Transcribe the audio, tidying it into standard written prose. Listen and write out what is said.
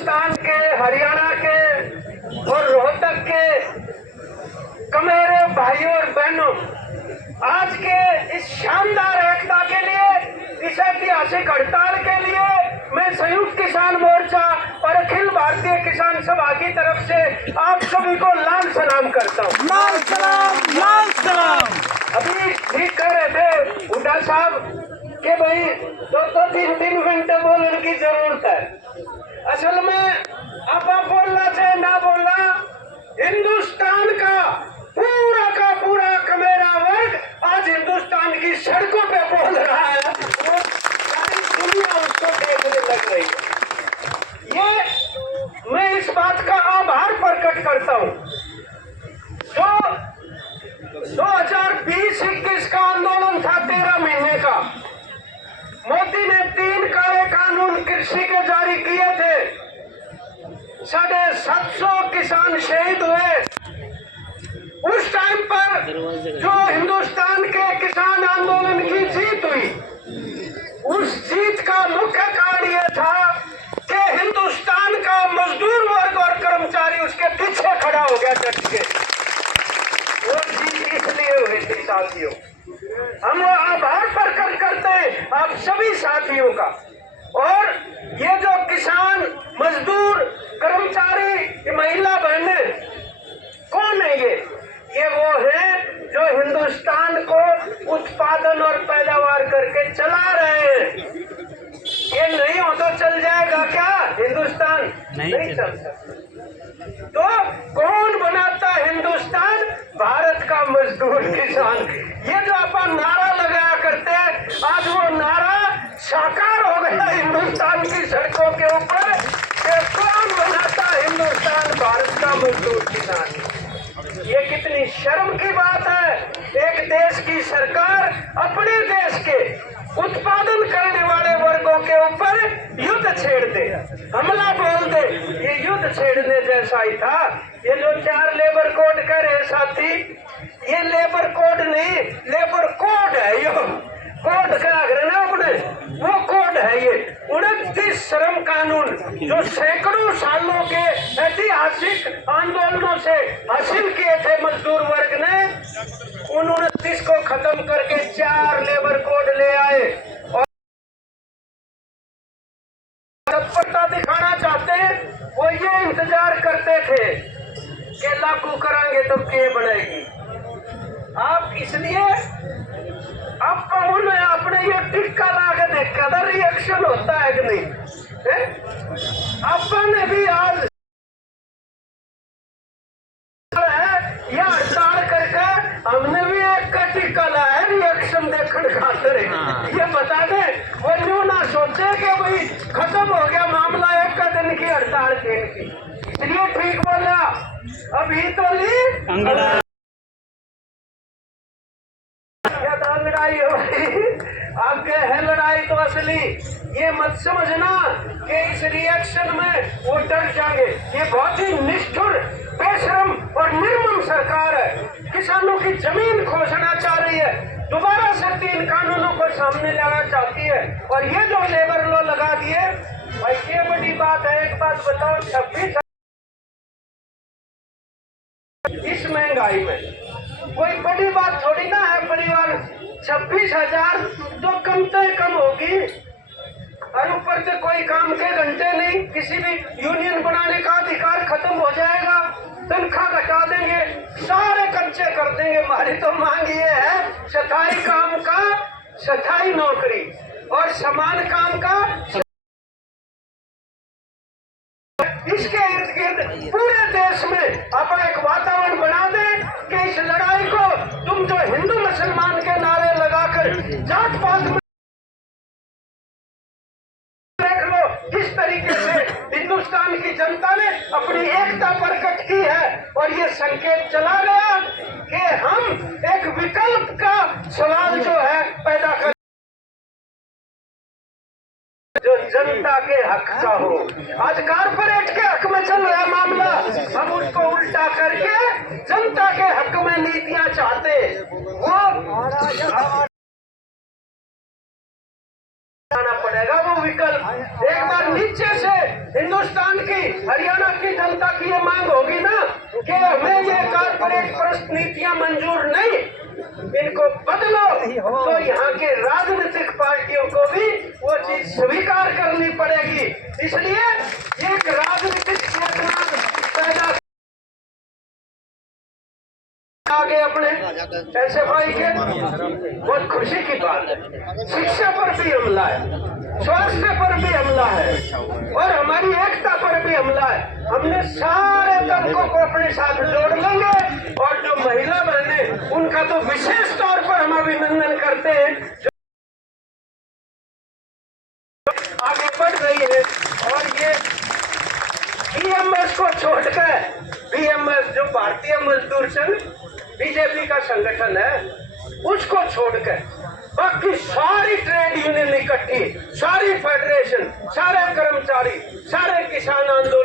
हिंदुस्तान के, हरियाणा के और रोहतक के कमेरे भाइयों और बहनों, आज के इस शानदार एकता के लिए, इस ऐतिहासिक हड़ताल के लिए मैं संयुक्त किसान मोर्चा और अखिल भारतीय किसान सभा की तरफ से आप सभी को लाल सलाम करता हूँ। लाल सलाम, लाल सलाम। अभी ठीक कह रहे थे हुड्डा साहब कि भाई 2-3 घंटे बोलने की जरूरत है। असल में आप बोलना चाहे ना बोलना, हिंदुस्तान का पूरा कमेरा वर्ग आज हिंदुस्तान की सड़कों पे बोल रहा है, वो सारी दुनिया उसको देखने लग रही है। ये मैं इस बात का आभार प्रकट करता हूँ। जो 2020-21 का आंदोलन था 13 महीने का, मोदी ने 3 काले कानून कृषि के जारी किए थे, 750 किसान शहीद हुए। उस टाइम पर जो हिंदुस्तान के किसान आंदोलन की जीत हुई, उस जीत का मुख्य कारण यह था कि हिंदुस्तान का मजदूर वर्ग और कर्मचारी उसके पीछे खड़ा हो गया डट के। वो जीत इसलिए हुई थी साथियों। हम आभार प्रकट करते हैं आप सभी साथियों का। और ये जो किसान, मजदूर, कर्मचारी, महिला बहनें, कौन है ये वो है जो हिंदुस्तान को उत्पादन और पैदावार करके चला रहे हैं। ये नहीं हो तो चल जाएगा क्या हिंदुस्तान? नहीं चल सकता। तो कौन बनाता हिंदुस्तान? भारत का मजदूर किसान। ये जो अपन नारा लगाया करते हैं, आज वो नारा साकार हो गया हिंदुस्तान की सड़कों के ऊपर कि कौन बनाता हिंदुस्तान? भारत का मजदूर किसान। ये कितनी शर्म की बात है, एक देश की सरकार अपने देश के उत्पादन करने वाले वर्गों के ऊपर युद्ध छेड़ दे, हमला बोल दे। ये युद्ध छेड़ने जैसा ही था। ये जो 4 लेबर कोड कह रहे साथी, ये लेबर कोड नहीं, लेबर कोड है। ये कोड का ना अपने, वो कोड है ये 29 श्रम कानून, जो सैकड़ों सालों के ऐतिहासिक आंदोलनों से हासिल किए थे मजदूर वर्ग ने। उन 29 को खत्म करके 4 लेबर कोड ले आए और तत्परता दिखाना चाहते हैं। वो ये इंतजार करते थे कि लागू कराएंगे तो क्या बनेगी। आप इसलिए अब उन्हें अपने ये टिक्का ला के देखा था रिएक्शन होता है कि नहीं। अपन भी आज या हड़ताल करके हमने भी एक का टिक्का लाया रिएक्शन देखने खातिर। ये बता दे वो यूं ना सोचे कि भाई खत्म हो गया मामला, एक का दिन की हड़ताल की। इसलिए ठीक बोला, अभी तो ली लड़ाई हो रही, आगे है लड़ाई तो असली। ये मत समझना कि इस रिएक्शन में वो डर जाएंगे। ये बहुत ही निष्ठुर, बेशरम और निर्मम सरकार है। किसानों की जमीन खोजना चाह रही है, दोबारा से 3 कानूनों को सामने लाना चाहती है। और ये जो लेबर लॉ लगा दिए, भाई ये बड़ी बात है। एक बात बताओ, 26 इस महंगाई में कोई बड़ी बात थोड़ी ना है। परिवार 26,000 तो कम से कम होगी, और ऊपर से कोई काम के घंटे नहीं। किसी भी यूनियन बनाने का अधिकार खत्म हो जाएगा, तनख्वाह घटा देंगे, सारे कच्चे कर देंगे। हमारी तो मांग ये है स्थायी काम का स्थायी नौकरी और समान काम का। इसके इर्द गिर्द पूरे देश में आप एक वातावरण बना दें कि इस लड़ाई को तुम जो हिंदू मुसलमान के नारे लगाकर जात पात में देख लो। इस तरीके से हिंदुस्तान की जनता ने अपनी एकता प्रकट की है और ये संकेत चला गया कि हम एक विकल्प का सवाल जो है पैदा कर, जो जनता के हक का हो। आज कारपोरेट के हक में चल रहा मामला, हम उसको उल्टा करके जनता के हक में नीतियां चाहते। वो आना पड़ेगा, वो विकल्प एक बार नीचे से हिंदुस्तान की, हरियाणा की जनता की ये मांग होगी ना कि हमें ये कारपोरेट परस्त नीतियां मंजूर नहीं, इनको बदलो, तो यहाँ के राजनीतिक पार्टियों को भी वो चीज स्वीकार करनी पड़ेगी। इसलिए एक राजनीतिक चेतना पैदा आगे अपने ऐसे भाई के, बहुत खुशी की बात है। शिक्षा पर भी हमला है, स्वास्थ्य पर भी हमला है और हमारी एकता पर भी हमला है। हमने सारे तबकों को अपने साथ जोड़ लेंगे और जो महिला बहने, उनका तो विशेष तौर पर हम अभिनंदन करते हैं जो आगे बढ़ रही है। और ये बीएमएस को छोड़कर, बीएमएस जो भारतीय मजदूर संघ बीजेपी का संगठन है, उसको छोड़कर बाकी सारी ट्रेड यूनियन इकट्ठी, सारी फेडरेशन, सारे कर्मचारी, सारे किसान आंदोलन